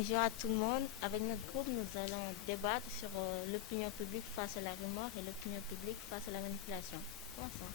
bonjour à tout le monde. Avec notre groupe, nous allons débattre sur l'opinion publique face à la rumeur et l'opinion publique face à la manipulation. Commençons.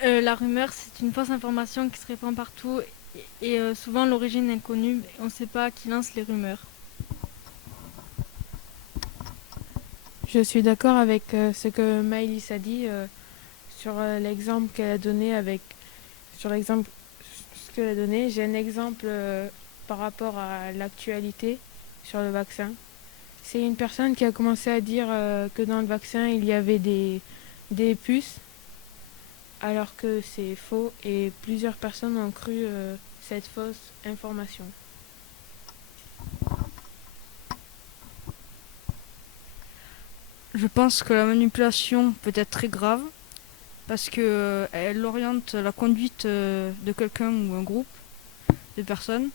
La rumeur, c'est une fausse information qui se répand partout et souvent l'origine est inconnue. On ne sait pas qui lance les rumeurs. Je suis d'accord avec ce que Maëlys a dit sur l'exemple qu'elle a donné sur l'exemple ce qu'elle a donné. J'ai un exemple par rapport à l'actualité sur le vaccin. C'est une personne qui a commencé à dire que dans le vaccin il y avait des puces alors que c'est faux et plusieurs personnes ont cru cette fausse information. Je pense que la manipulation peut être très grave parce que elle oriente la conduite de quelqu'un ou un groupe de personnes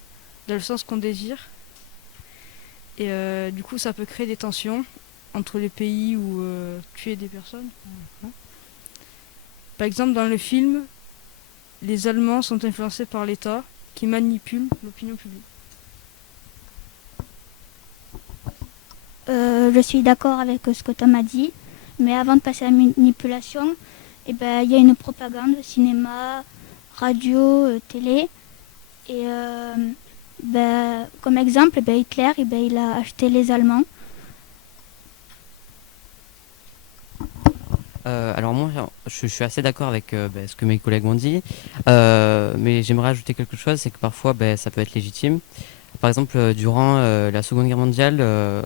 dans le sens qu'on désire. Et du coup, ça peut créer des tensions entre les pays ou tuer des personnes. Par exemple, dans le film, les Allemands sont influencés par l'État qui manipule l'opinion publique. Je suis d'accord avec ce que Tom a dit, mais avant de passer à la manipulation, il y a une propagande, cinéma, radio, télé. Et comme exemple, Hitler, il a acheté les Allemands. Alors moi, je suis assez d'accord avec ce que mes collègues ont dit, mais j'aimerais ajouter quelque chose, c'est que parfois ça peut être légitime. Par exemple, durant la Seconde Guerre mondiale,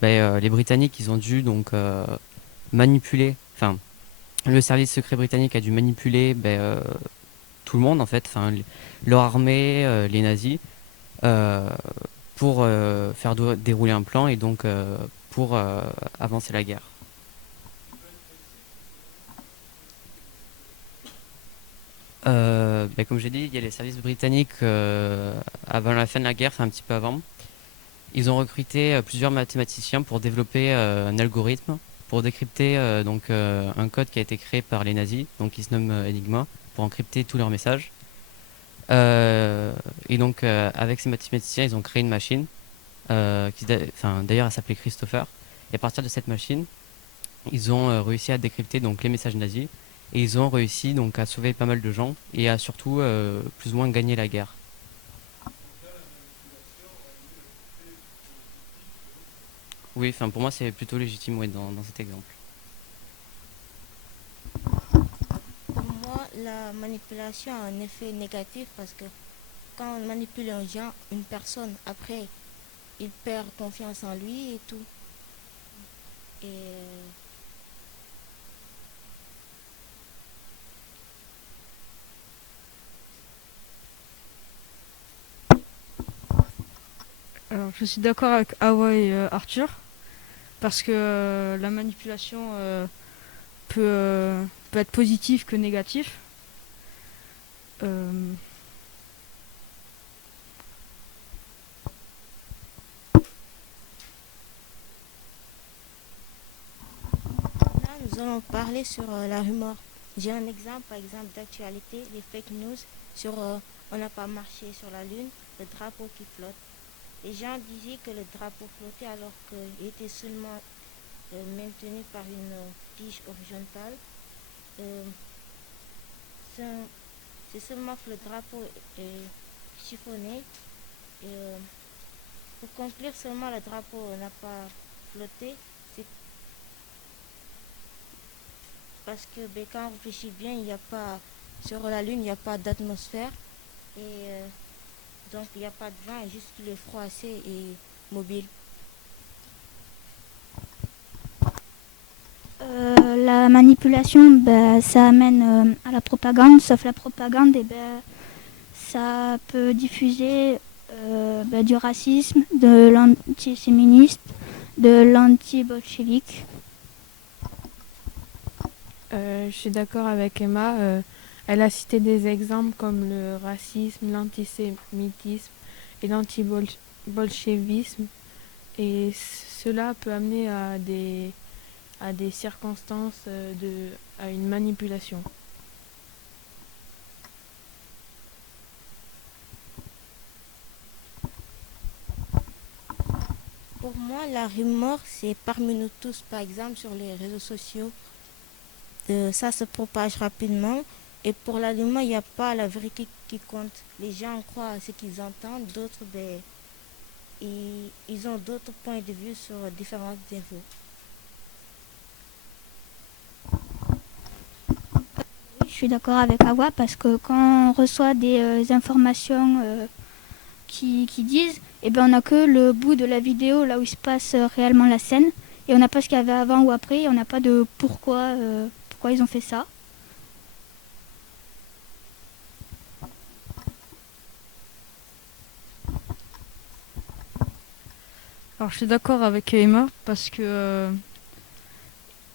les Britanniques, ils ont dû donc manipuler, enfin, le service secret britannique a dû manipuler tout le monde en fait, enfin, leur armée, les nazis, euh, pour faire dérouler un plan et donc pour avancer la guerre. Comme j'ai dit, il y a les services britanniques avant la fin de la guerre, enfin un petit peu avant. Ils ont recruté plusieurs mathématiciens pour développer un algorithme pour décrypter un code qui a été créé par les nazis, donc qui se nomme Enigma, pour encrypter tous leurs messages. Avec ces mathématiciens, ils ont créé une machine d'ailleurs elle s'appelait Christopher. Et à partir de cette machine, ils ont réussi à décrypter donc les messages nazis et ils ont réussi donc à sauver pas mal de gens et à surtout plus ou moins gagner la guerre. Oui, enfin pour moi c'est plutôt légitime oui, dans cet exemple. Pour moi, la manipulation a un effet négatif parce que quand on manipule un gens, une personne, après, il perd confiance en lui et tout. Et Alors, je suis d'accord avec Awa et Arthur parce que la manipulation peut être positive que négative. Euh, là, nous allons parler sur la rumeur. J'ai un exemple, par exemple, d'actualité, les fake news sur on n'a pas marché sur la Lune, le drapeau qui flotte. Les gens disaient que le drapeau flottait alors qu'il était seulement maintenu par une tige horizontale. Euh, c'est seulement que le drapeau est chiffonné. Et, pour conclure, seulement le drapeau n'a pas flotté. C'est parce que quand on réfléchit bien, il n'y a pas sur la Lune, il n'y a pas d'atmosphère. Et donc il n'y a pas de vent, juste qu'il est froissé et mobile. La manipulation, ça amène à la propagande, sauf la propagande, ça peut diffuser du racisme, de l'antiséminisme, de l'anti-bolchevique. Je suis d'accord avec Emma. Elle a cité des exemples comme le racisme, l'antisémitisme et l'anti-bolchevisme. Et cela peut amener à des circonstances à une manipulation. moi, la rumeur, c'est parmi nous tous, par exemple, sur les réseaux sociaux. Ça se propage rapidement. Et pour la rumeur, il n'y a pas la vérité qui compte. Les gens croient à ce qu'ils entendent, d'autres, ben, ils ont d'autres points de vue sur différentes infos. Je suis d'accord avec Awa parce que quand on reçoit des informations qui disent, eh ben on n'a que le bout de la vidéo là où il se passe réellement la scène et on n'a pas ce qu'il y avait avant ou après et on n'a pas de pourquoi ils ont fait ça. Alors je suis d'accord avec Emma parce que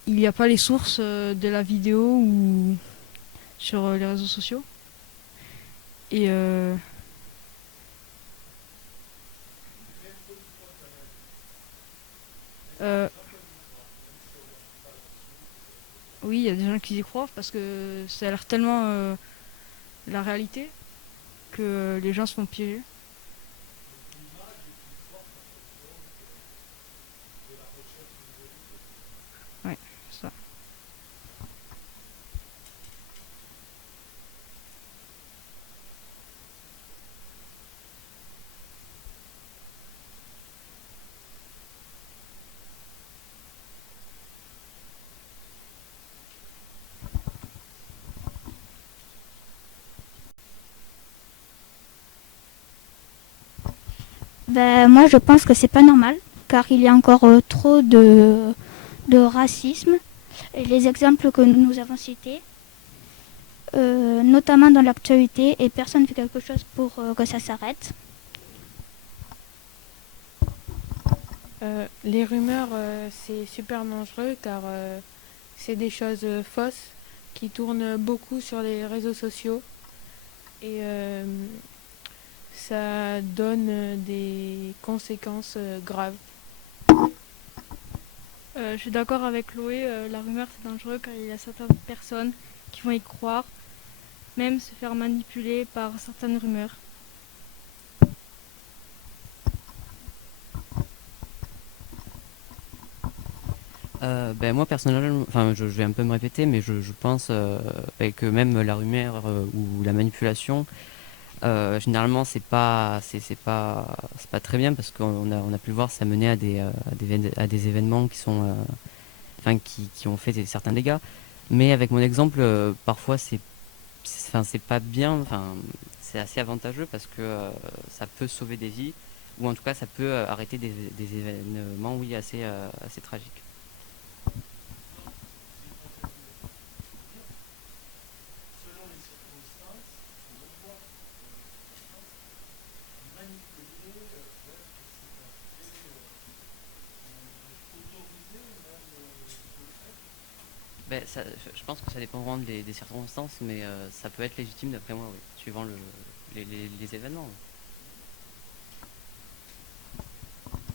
il n'y a pas les sources de la vidéo ou sur les réseaux sociaux. Et euh, oui, il y a des gens qui y croient parce que ça a l'air tellement la réalité que les gens se font piéger. Ouais, c'est ça. Ben, moi je pense que c'est pas normal car il y a encore trop de racisme. Et les exemples que nous avons cités, notamment dans l'actualité, et personne ne fait quelque chose pour que ça s'arrête. Les rumeurs, c'est super dangereux car c'est des choses fausses qui tournent beaucoup sur les réseaux sociaux et ça donne des conséquences graves. Je suis d'accord avec Chloé, la rumeur c'est dangereux car il y a certaines personnes qui vont y croire, même se faire manipuler par certaines rumeurs. Ben moi personnellement, enfin je vais un peu me répéter, mais je pense ben, que même la rumeur ou la manipulation, généralement c'est pas très bien parce qu'on a pu le voir, ça menait à des événements qui sont enfin qui ont fait certains dégâts. Mais avec mon exemple, parfois enfin c'est pas bien, enfin c'est assez avantageux parce que ça peut sauver des vies ou en tout cas ça peut arrêter des événements oui assez tragiques. Ben, je pense que ça dépend vraiment des circonstances, mais ça peut être légitime d'après moi, oui, suivant les événements.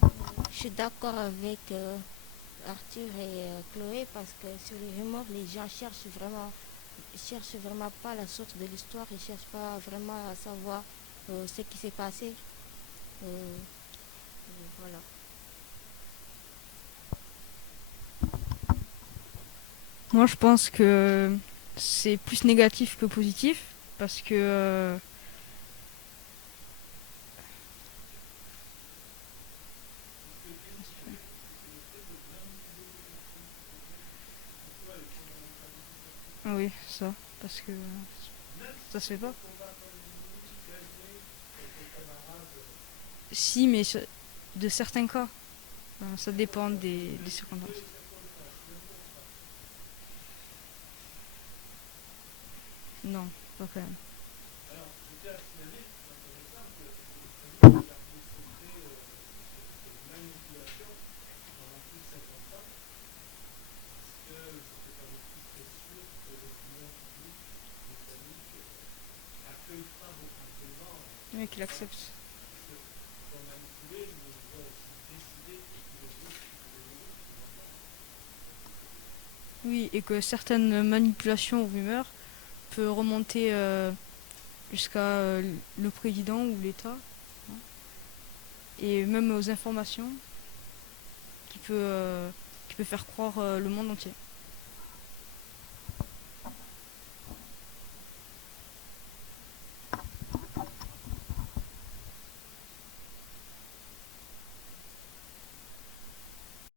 Oui. Je suis d'accord avec Arthur et Chloé parce que sur les rumeurs, les gens cherchent vraiment pas la source de l'histoire, ils cherchent pas vraiment à savoir ce qui s'est passé. Euh, voilà. Moi je pense que c'est plus négatif que positif parce que oui, ça, parce que ça se fait pas. Si, mais de certains cas. Ça dépend des circonstances. Non, pas quand même. Oui, qu'il accepte. Oui, et que certaines manipulations ou rumeurs peuvent remonter jusqu'à le président ou l'État, hein, et même aux informations. qui peut faire croire le monde entier.